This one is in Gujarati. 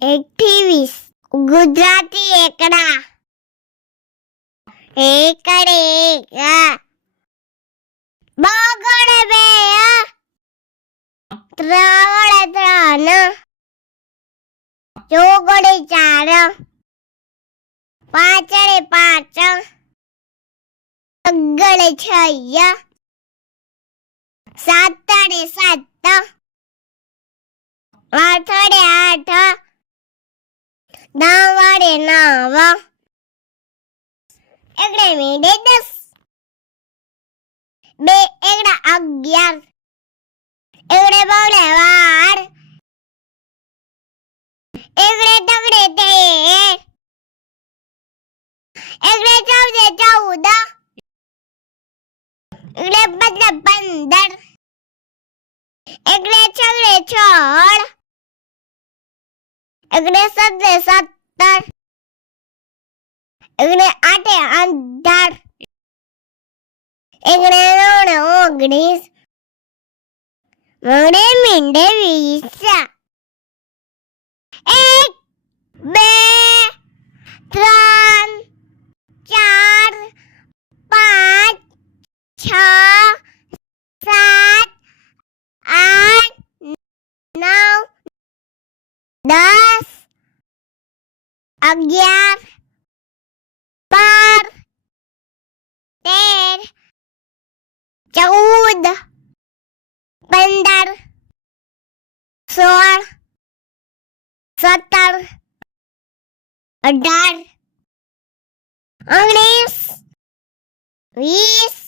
28 ગુજરાતી એકડા. એકડે એક, બગડે બે, ત્રવડે ત્રણ, ચોગડે ચાર, પાંચડે પાંચ, અગડે છ, સાતડે સાત, આઠડે આઠ, નવડે નવ, એકડે મીંડે 10, બે એકડા 11, એકડે બગડે 12, એકડે તગડે 13, એકડે ચૌદે 14, એકડે પંદરે 15, એકડે છગડે 16, એકડે સત્રે 17, એકડે આઠે 18, એકડે નવડે 19, મોડે મીંડે 20, 1, 2, 3, 4, 5, 6, 7, 8, 9, 10, 11, 12, 13, 14, 15, 16, 17, 18, 19, 20,